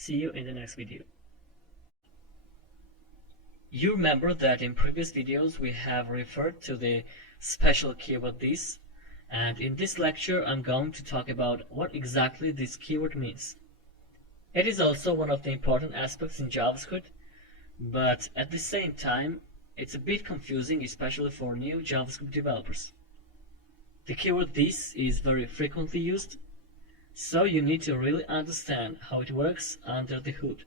See you in the next video. You remember that in previous videos we have referred to the special keyword this, and in this lecture I'm going to talk about what exactly this keyword means. It is also one of the important aspects in JavaScript, but at the same time it's a bit confusing, especially for new JavaScript developers. The keyword this is very frequently used, so you need to really understand how it works under the hood.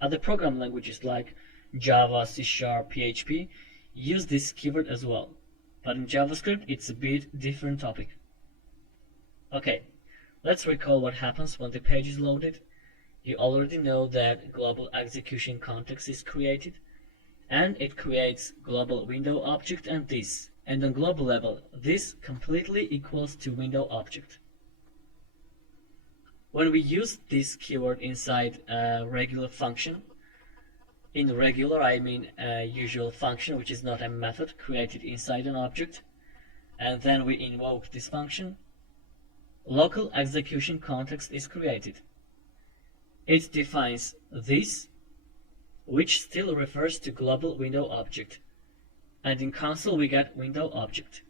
Other program languages like Java, C#, PHP use this keyword as well, but in JavaScript it's a bit different topic. Okay, let's recall what happens when the page is loaded. You already know that global execution context is created, and it creates global window object and this, and on global level this completely equals to window object. When we use this keyword inside a regular function, in regular I mean a usual function which is not a method created inside an object, and then we invoke this function, local execution context is created. It defines this, which still refers to global window object, and in console we get window object.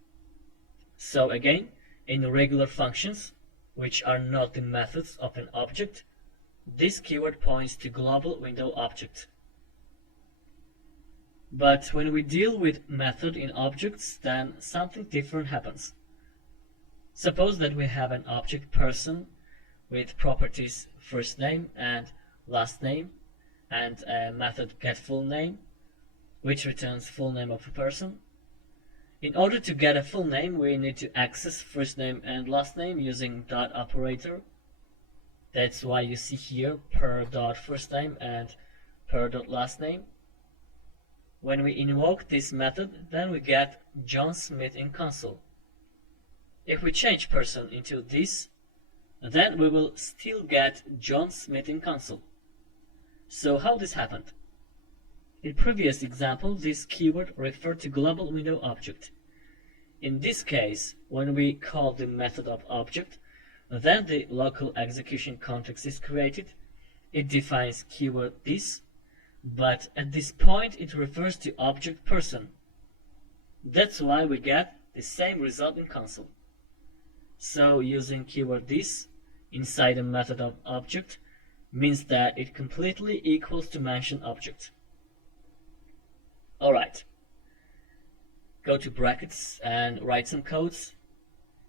So again, in regular functions, which are not the methods of an object, this keyword points to global window object. But when we deal with method in objects, then something different happens. Suppose that we have an object person with properties first name and last name, and a method getFullName, which returns full name of a person. In order to get a full name, we need to access first name and last name using dot operator. That's why you see here per dot first name and per dot last name. When we invoke this method, then we get John Smith in console. If we change person into this, then we will still get John Smith in console. So how this happened? In previous example, this keyword referred to global window object. In this case, when we call the method of object, then the local execution context is created. It defines keyword this, but at this point it refers to object person. That's why we get the same result in console. So using keyword this inside a method of object means that it completely equals to mentioned object. Alright, go to brackets and write some codes.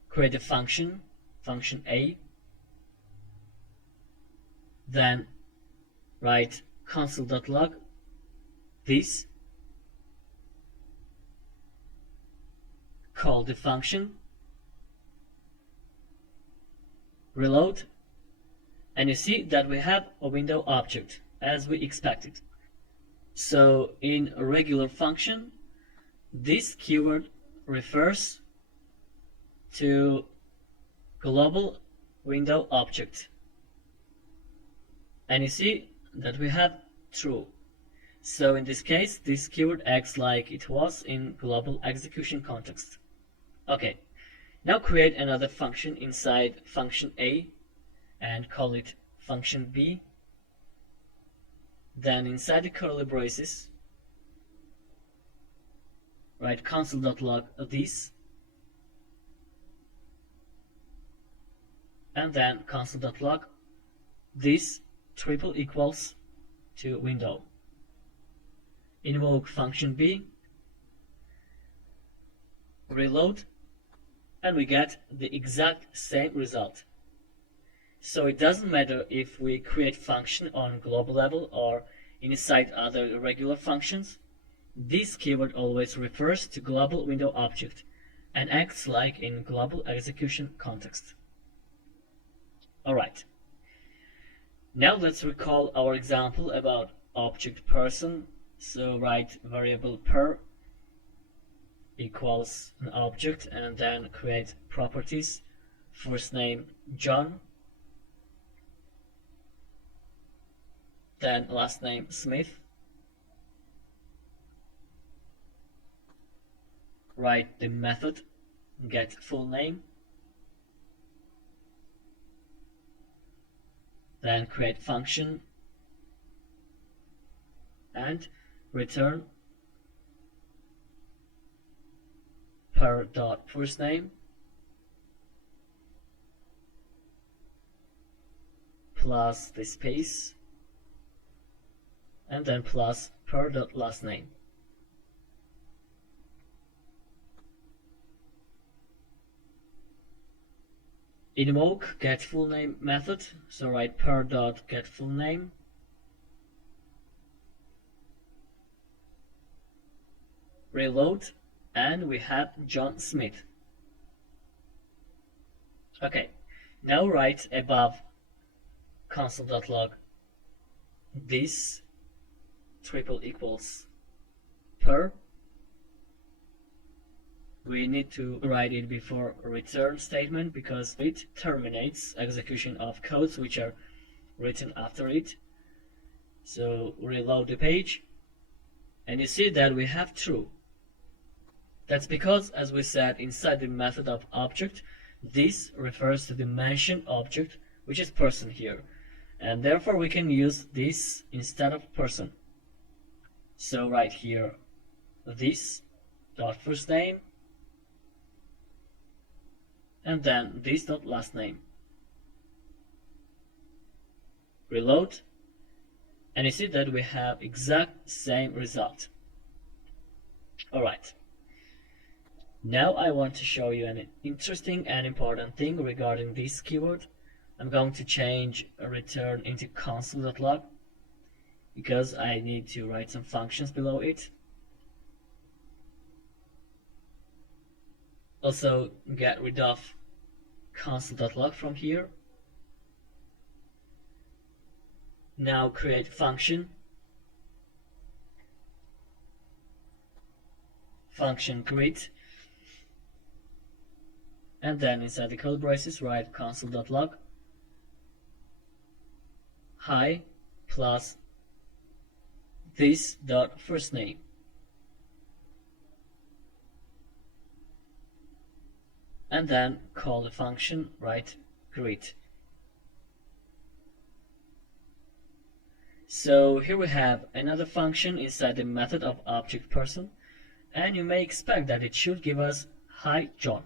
Create a function A, then write console.log this, call the function, reload, and you see that we have a window object as we expected. So in a regular function, this keyword refers to global window object, and you see that we have true. So in this case, this keyword acts like it was in global execution context. Okay, now create another function inside function A and call it function B. Then inside the curly braces, write console.log this, and then console.log this triple equals to window. Invoke function B, reload, and we get the exact same result. So it doesn't matter if we create function on global level or inside other regular functions. This keyword always refers to global window object and acts like in global execution context. Alright, now let's recall our example about object person. So write variable per equals an object and then create properties, first name John, then last name Smith, write the method getFullName, then create function and return per.firstname plus the space and then plus per.lastname. Invoke getFullName method, so write per.getFullName reload, and we have John Smith. Okay, now write above console.log this triple equals per. We need to write it before return statement because it terminates execution of codes which are written after it. So reload the page and you see that we have true. That's because, as we said, inside the method of object, this refers to the mentioned object, which is person here, and therefore we can use this instead of person. So right here, this dot first name and then this dot last name. Reload, and you see that we have exact same result. Alright, now I want to show you an interesting and important thing regarding this keyword. I'm going to change return into console.log because I need to write some functions below it. Also get rid of console.log from here. Now create function greet, and then inside the code braces write console.log hi plus this dot first name. And then call the function write greet. So here we have another function inside the method of object person, and you may expect that it should give us hi John.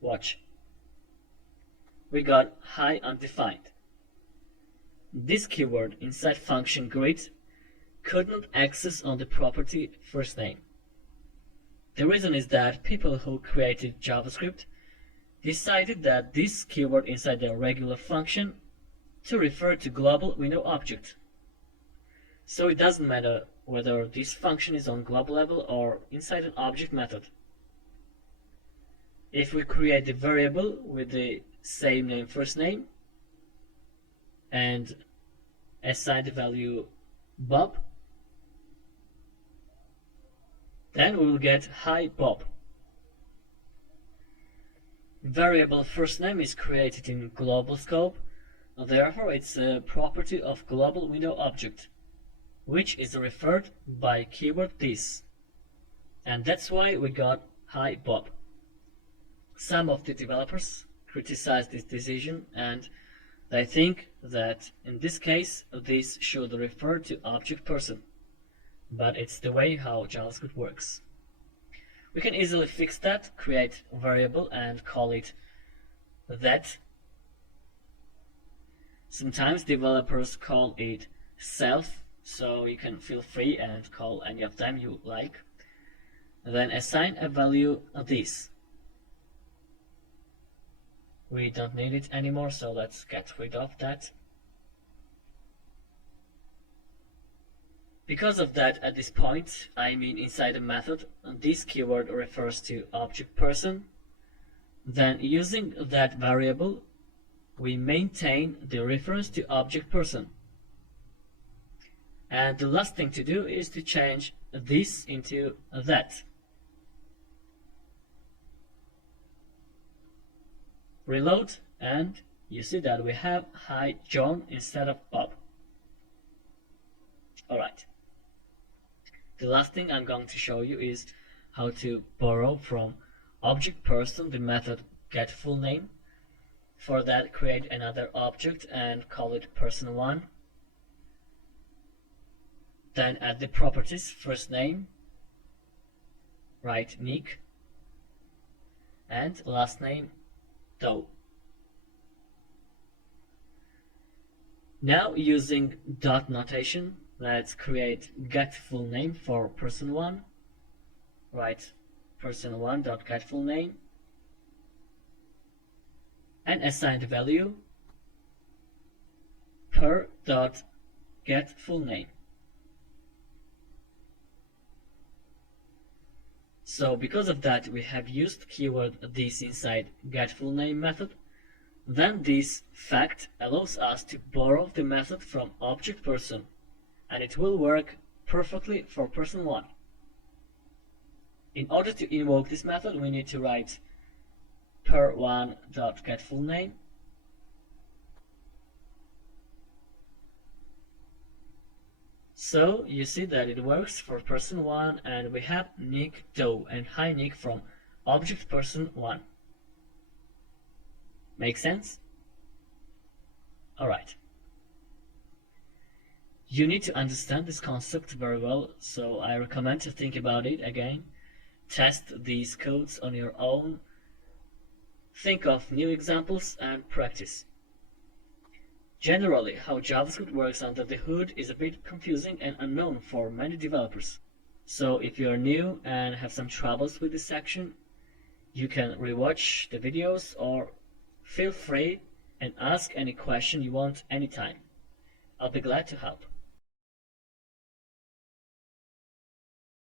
Watch. We got hi undefined. This keyword inside function greet couldn't access on the property first name. The reason is that people who created JavaScript decided that this keyword inside their regular function to refer to global window object. So it doesn't matter whether this function is on global level or inside an object method. If we create the variable with the same name first name and assign the value Bob, then we will get hi Bob. Variable first name is created in global scope, therefore it's a property of global window object, which is referred by keyword this, and that's why we got hi Bob. Some of the developers criticize this decision and they think that in this case this should refer to object person, but it's the way how JavaScript works. We can easily fix that, create a variable and call it that. Sometimes developers call it self, so you can feel free and call any of them you like. Then assign a value of this. We don't need it anymore, so let's get rid of that. Because of that, at this point, I mean inside a method, this keyword refers to object person. Then using that variable, we maintain the reference to object person. And the last thing to do is to change this into that. Reload, and you see that we have hi John instead of Bob. Alright. The last thing I'm going to show you is how to borrow from object person the method getFullName. For that, create another object and call it person1. Then add the properties first name, write Nick, and last name Doe. Now using dot notation, let's create getFullName for person1. Write person1.getFullName and assign the value per.getFullName. So because of that, we have used keyword this inside getFullName method. Then this fact allows us to borrow the method from object person, and it will work perfectly for person1. In order to invoke this method, we need to write per1.getFullName So you see that it works for person1, and we have Nick Doe and hi Nick from object person1. Make sense? Alright. You need to understand this concept very well, so I recommend to think about it again. Test these codes on your own. Think of new examples and practice. Generally, how JavaScript works under the hood is a bit confusing and unknown for many developers. So if you are new and have some troubles with this section, you can rewatch the videos or feel free and ask any question you want anytime. I'll be glad to help.